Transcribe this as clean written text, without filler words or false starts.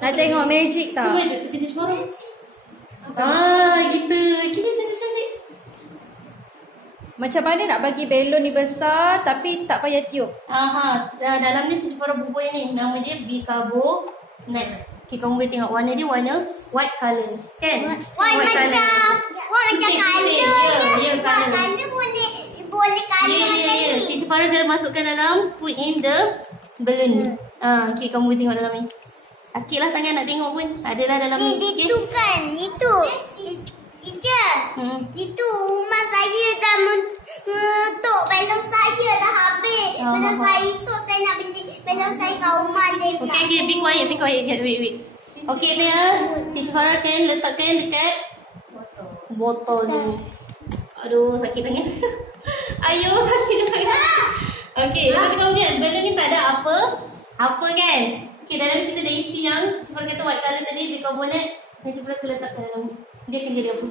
Nak tengok magic tak? Cuba duduk kita cuba. Gitu. Kita cantik-cantik. Macam mana nak bagi balon ni besar tapi tak payah tiup? Dalam ni tercipara bubur ni. Nama dia bicarbonate. Okay, kamu boleh tengok warna dia warna white colour. Kan? White macam colour je. Ya, colour. Boleh colour macam ni. Tercipara dia masukkan dalam, put in the balloon. Okay, kamu boleh tengok dalam ni. Akik lah tangan nak tengok pun. Adalah dalam ni. Itu kan. Itu. Teacher. Itu rumah saya dah mengetuk. Balon saya dah habis. Balon saya esok saya nak beli balon saya kat rumah lem. Okay, be quiet. Wait. Okay, dia Teacher Farah kan letakkan dekat botol ni. Aduh, sakit tangan. Ayo, sakit tangan. Okay, lepas tu kamu lihat balon ni tak ada apa kan? Okay, dalam kita dah isi yang Teacher Farah kata white colour tadi, bicarbonate. Dan Teacher Farah letakkan dalam. Dia akan jadi apa?